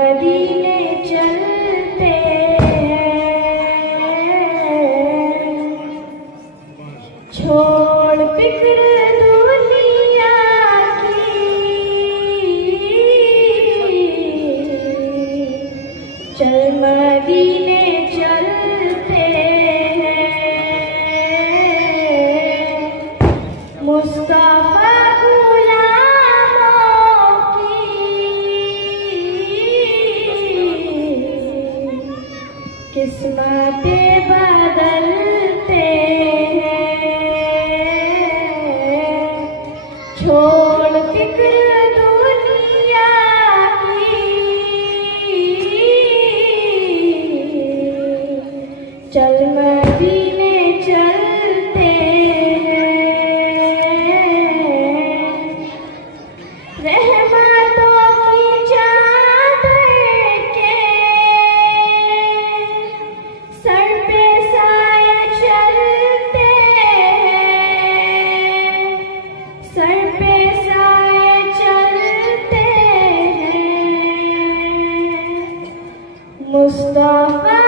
मदीने चलते हैं, छोड़ फिक्र दुनिया की, चल मदीने चलते हैं। मुस्तफा गुलामों की किस्मतें बदलते हैं, छोड़ फिक्र दुनिया की, चल मदीने चलते हैं। रहमतों की चादर के सर पे साए चलते हैं, सर पे साए चलते हैं। मुस्तफा